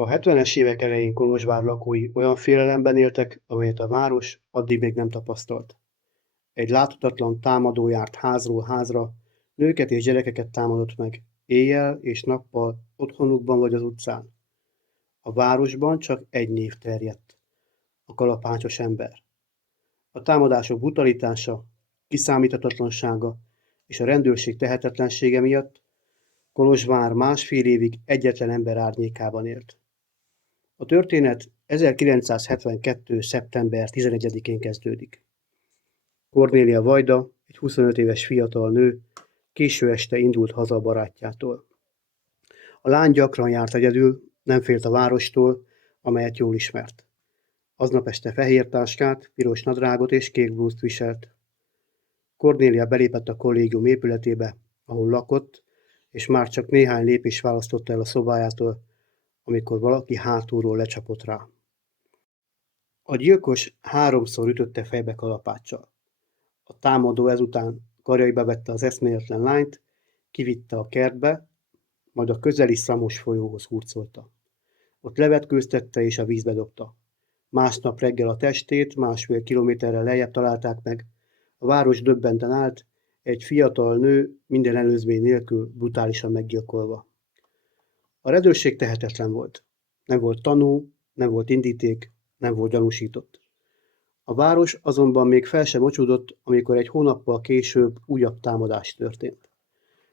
A 70-es évek elején Kolozsvár lakói olyan félelemben éltek, amelyet a város addig még nem tapasztalt. Egy láthatatlan támadó járt házról házra, nőket és gyerekeket támadott meg, éjjel és nappal, otthonukban vagy az utcán. A városban csak egy név terjedt: a kalapácsos ember. A támadások brutalitása, kiszámíthatatlansága és a rendőrség tehetetlensége miatt Kolozsvár másfél évig egyetlen ember árnyékában élt. A történet 1972. szeptember 11-én kezdődik. Kornélia Vajda, egy 25 éves fiatal nő, késő este indult haza a barátjától. A lány gyakran járt egyedül, nem félt a várostól, amelyet jól ismert. Aznap este fehér táskát, piros nadrágot és kék blúzt viselt. Kornélia belépett a kollégium épületébe, ahol lakott, és már csak néhány lépés választotta el a szobájától, amikor valaki hátulról lecsapott rá. A gyilkos 3-szor ütötte fejbe kalapáccsal. A támadó ezután karjaiba vette az eszméletlen lányt, kivitte a kertbe, majd a közeli Szamos folyóhoz hurcolta. Ott levetkőztette és a vízbe dobta. Másnap reggel a testét 1,5 kilométerrel lejjebb találták meg. A város döbbenten állt, egy fiatal nő minden előzmény nélkül brutálisan meggyilkolva. A rendőrség tehetetlen volt. Nem volt tanú, nem volt indíték, nem volt gyanúsított. A város azonban még fel sem mocsudott, amikor egy hónappal később újabb támadás történt.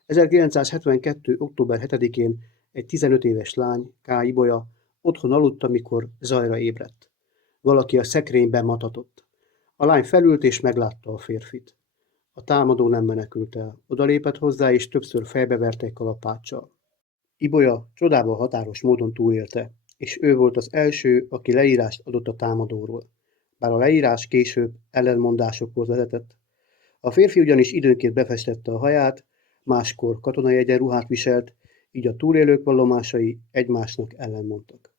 1972. október 7-én egy 15 éves lány, K. Ibolya, otthon aludt, amikor zajra ébredt. Valaki a szekrényben matatott. A lány felült és meglátta a férfit. A támadó nem menekült el. Odalépett hozzá és többször fejbeverte egy kalapáccsal. Ibolya csodával határos módon túlélte, és ő volt az első, aki leírást adott a támadóról. Bár a leírás később ellenmondásokhoz vezetett. A férfi ugyanis időnként befestette a haját, máskor katonai egyenruhát viselt, így a túlélők vallomásai egymásnak ellentmondtak.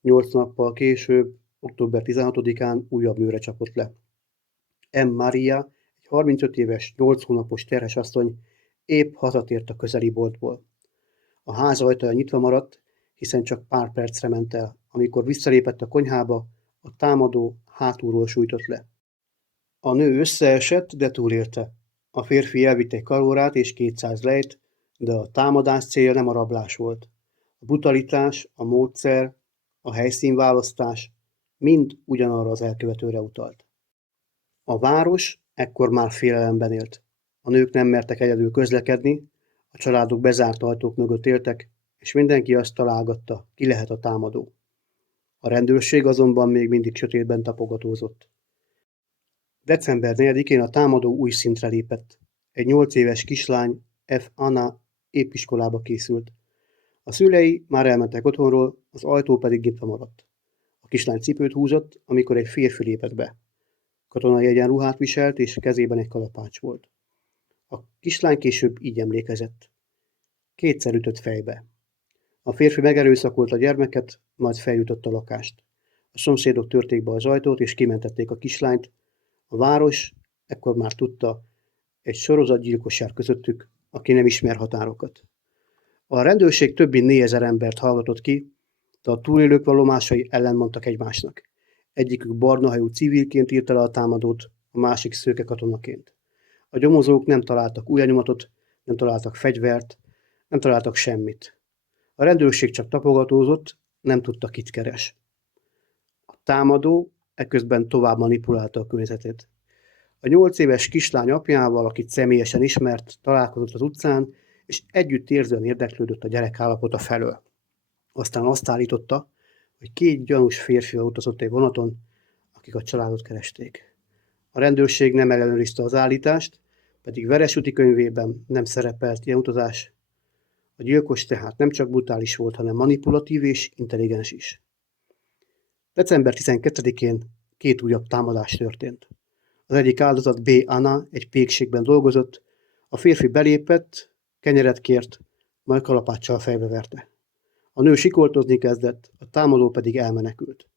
8 nappal később, október 16-án újabb nőre csapott le. M. Maria, egy 35 éves, 8 hónapos terhes asszony, épp hazatért a közeli boltból. A ház ajtaja nyitva maradt, hiszen csak pár percre ment el. Amikor visszalépett a konyhába, a támadó hátulról sújtott le. A nő összeesett, de túlélte. A férfi elvitte egy kalórát és 200 lejt, de a támadás célja nem a rablás volt. A brutalitás, a módszer, a helyszínválasztás mind ugyanarra az elkövetőre utalt. A város ekkor már félelemben élt. A nők nem mertek egyedül közlekedni, a családok bezárt ajtók mögött éltek, és mindenki azt találgatta, ki lehet a támadó. A rendőrség azonban még mindig sötétben tapogatózott. December 4-én a támadó új szintre lépett. Egy 8 éves kislány, F. Anna, épp iskolába készült. A szülei már elmentek otthonról, az ajtó pedig nyitva maradt. A kislány cipőt húzott, amikor egy férfi lépett be. Katonai egyenruhát viselt, és kezében egy kalapács volt. A kislány később így emlékezett. 2-szer ütött fejbe. A férfi megerőszakolta a gyermeket, majd feljutott a lakást. A szomszédok törték be az ajtót, és kimentették a kislányt. A város ekkor már tudta, egy sorozatgyilkos jár közöttük, aki nem ismer határokat. A rendőrség több mint 4000 embert hallgatott ki, de a túlélők vallomásai ellentmondtak egymásnak. Egyikük barnahajú civilként írta le a támadót, a másik szőke katonaként. A nyomozók nem találtak új lenyomatot, nem találtak fegyvert, nem találtak semmit. A rendőrség csak tapogatózott, nem tudta, kit keres. A támadó eközben tovább manipulálta a környezetét. A 8 éves kislány apjával, akit személyesen ismert, találkozott az utcán, és együttérzően érdeklődött a gyerek állapota felől. Aztán azt állította, hogy 2 gyanús férfival utazott egy vonaton, akik a családot keresték. A rendőrség nem ellenőrizte az állítást, pedig Veresúti könyvében nem szerepelt ilyen utazás. A gyilkos tehát nem csak brutális volt, hanem manipulatív és intelligens is. December 12-én 2 újabb támadás történt. Az egyik áldozat B. Anna egy pékségben dolgozott, a férfi belépett, kenyeret kért, majd kalapáccsal fejbeverte. A nő sikoltozni kezdett, a támadó pedig elmenekült.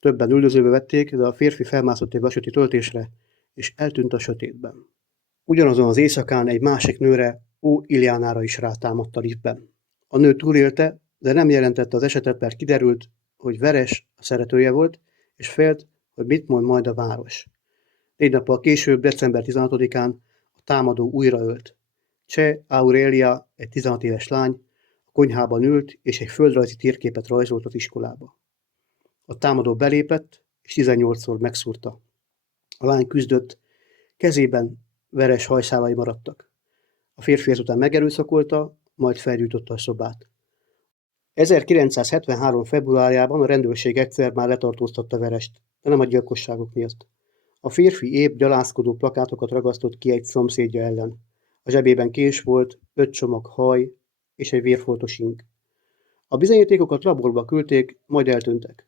Többen üldözőbe vették, de a férfi felmászott egy vasúti töltésre, és eltűnt a sötétben. Ugyanazon az éjszakán egy másik nőre, Ó. Iliánára is rátámadt a liftben. A nő túlélte, de nem jelentette az esetet, mert kiderült, hogy Veres a szeretője volt, és félt, hogy mit mond majd a város. 4 nappal később, december 16-án a támadó újraölt. Cseh Aurélia, egy 16 éves lány, a konyhában ült, és egy földrajzi térképet rajzolt az iskolába. A támadó belépett, és 18-szor megszúrta. A lány küzdött, kezében Veres hajszálai maradtak. A férfi ezután megerőszakolta, majd felgyújtotta a szobát. 1973. februárjában a rendőrség egyszer már letartóztatta Verest, de nem a gyilkosságok miatt. A férfi épp gyalázkodó plakátokat ragasztott ki egy szomszédja ellen. A zsebében kés volt, 5 csomag haj és egy vérfoltos ing. A bizonyítékokat laborba küldték, majd eltűntek.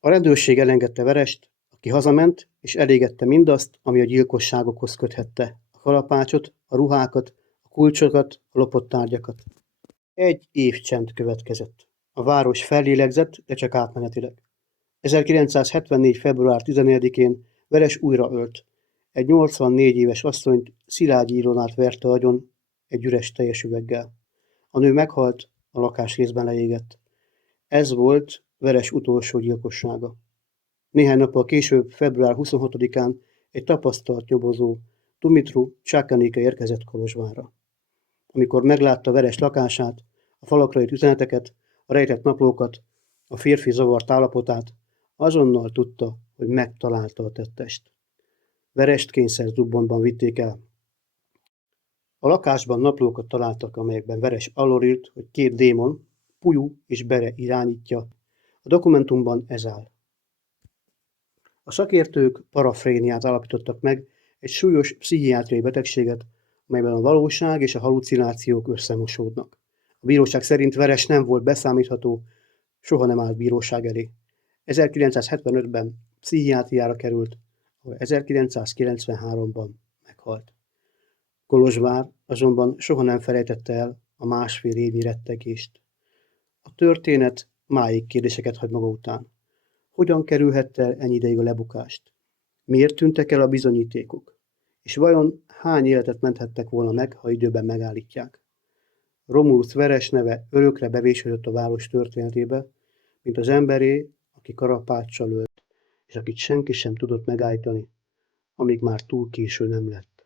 A rendőrség elengedte Verest, aki hazament, és elégette mindazt, ami a gyilkosságokhoz köthette: a kalapácsot, a ruhákat, a kulcsokat, a lopott tárgyakat. Egy év csend következett. A város fellélegzett, de csak átmenetileg. 1974. február 14-én Veres újra ölt. Egy 84 éves asszonyt Szilágyi Ilonát verte agyon egy üres teljes üveggel. A nő meghalt, a lakás részben leégett. Ez volt Veres utolsó gyilkossága. Néhány nappal később, február 26-án egy tapasztalt nyomozó, Dumitru Csákanéka érkezett Kolozsvárra. Amikor meglátta Veres lakását, a falakra írt üzeneteket, a rejtett naplókat, a férfi zavart állapotát, azonnal tudta, hogy megtalálta a tettest. Verest kényszerzubbonyban vitték el. A lakásban naplókat találtak, amelyekben Veres alól írt, hogy 2 démon, Puju és Bere irányítja. A dokumentumban ez áll. A szakértők parafréniát állapítottak meg, egy súlyos pszichiátriai betegséget, amelyben a valóság és a halucinációk összemosódnak. A bíróság szerint Veres nem volt beszámítható, soha nem állt bíróság elé. 1975-ben pszichiátriára került, ahol 1993-ban meghalt. Kolozsvár azonban soha nem felejtette el a másfél évi rettegést. A történet máig kérdéseket hagy maga után. Hogyan kerülhette el ennyi ideig a lebukást? Miért tűntek el a bizonyítékok? És vajon hány életet menthettek volna meg, ha időben megállítják? Romulus Veres neve örökre bevésődött a város történetébe, mint az emberé, aki kalapáccsal ölt, és akit senki sem tudott megállítani, amíg már túl késő nem lett.